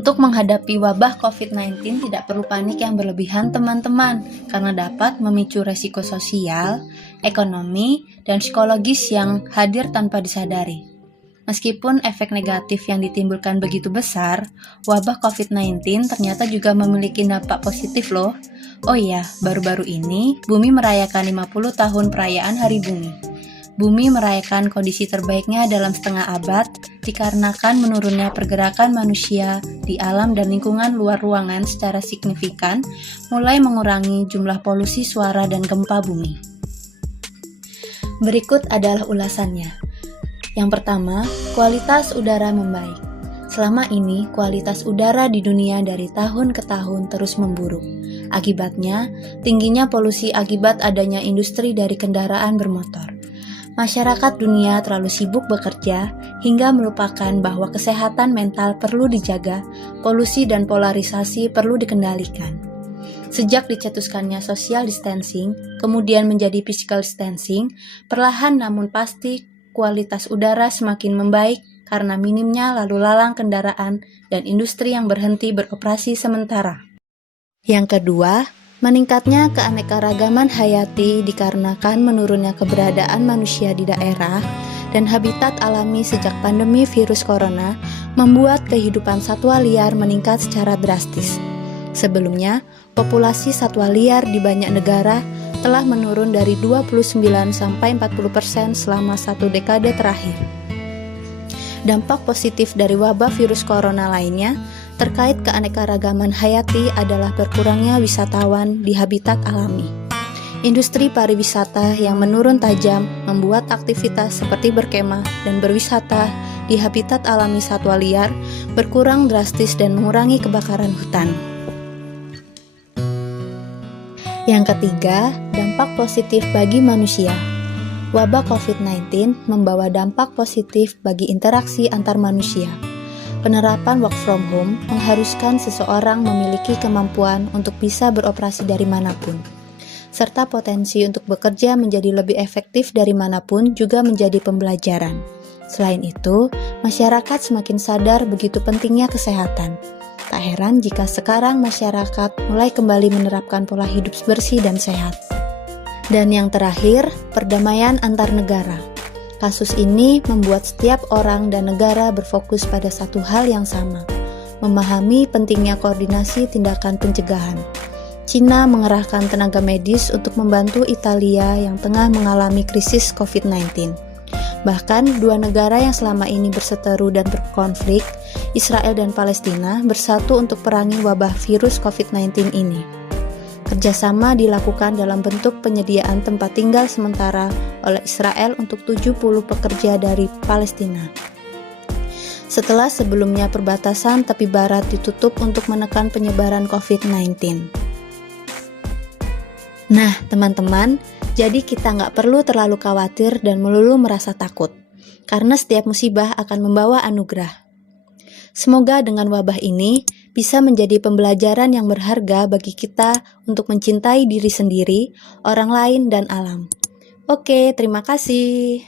Untuk menghadapi wabah COVID-19 tidak perlu panik yang berlebihan teman-teman, karena dapat memicu resiko sosial, ekonomi, dan psikologis yang hadir tanpa disadari. Meskipun efek negatif yang ditimbulkan begitu besar, wabah COVID-19 ternyata juga memiliki dampak positif loh. Oh iya, baru-baru ini Bumi merayakan 50 tahun perayaan Hari Bumi. Bumi merayakan kondisi terbaiknya dalam setengah abad dikarenakan menurunnya pergerakan manusia di alam dan lingkungan luar ruangan secara signifikan, mulai mengurangi jumlah polusi suara dan gempa bumi. Berikut adalah ulasannya. Yang pertama, kualitas udara membaik. Selama ini, kualitas udara di dunia dari tahun ke tahun terus memburuk. Akibatnya, tingginya polusi akibat adanya industri dari kendaraan bermotor. Masyarakat dunia terlalu sibuk bekerja hingga melupakan bahwa kesehatan mental perlu dijaga, polusi dan polarisasi perlu dikendalikan. Sejak dicetuskannya social distancing, kemudian menjadi physical distancing, perlahan namun pasti kualitas udara semakin membaik karena minimnya lalu lalang kendaraan dan industri yang berhenti beroperasi sementara. Yang kedua, meningkatnya keanekaragaman hayati dikarenakan menurunnya keberadaan manusia di daerah dan habitat alami sejak pandemi virus corona membuat kehidupan satwa liar meningkat secara drastis. Sebelumnya, populasi satwa liar di banyak negara telah menurun dari 29 sampai 40% selama 1 dekade terakhir. Dampak positif dari wabah virus corona lainnya terkait keanekaragaman hayati adalah berkurangnya wisatawan di habitat alami. Industri pariwisata yang menurun tajam membuat aktivitas seperti berkemah dan berwisata di habitat alami satwa liar berkurang drastis dan mengurangi kebakaran hutan. Yang ketiga, dampak positif bagi manusia. Wabah COVID-19 membawa dampak positif bagi interaksi antar manusia. Penerapan work from home mengharuskan seseorang memiliki kemampuan untuk bisa beroperasi dari manapun, serta potensi untuk bekerja menjadi lebih efektif dari manapun juga menjadi pembelajaran. Selain itu, masyarakat semakin sadar begitu pentingnya kesehatan. Tak heran jika sekarang masyarakat mulai kembali menerapkan pola hidup bersih dan sehat. Dan yang terakhir, perdamaian antar negara. Kasus ini membuat setiap orang dan negara berfokus pada satu hal yang sama, memahami pentingnya koordinasi tindakan pencegahan. Cina mengerahkan tenaga medis untuk membantu Italia yang tengah mengalami krisis COVID-19. Bahkan, dua negara yang selama ini berseteru dan berkonflik, Israel dan Palestina, bersatu untuk perangi wabah virus COVID-19 ini. Kerjasama dilakukan dalam bentuk penyediaan tempat tinggal sementara oleh Israel untuk 70 pekerja dari Palestina. Setelah sebelumnya perbatasan tepi barat ditutup untuk menekan penyebaran COVID-19. Nah, teman-teman, jadi kita nggak perlu terlalu khawatir dan melulu merasa takut, karena setiap musibah akan membawa anugerah. Semoga dengan wabah ini bisa menjadi pembelajaran yang berharga bagi kita untuk mencintai diri sendiri, orang lain, dan alam. Oke, terima kasih.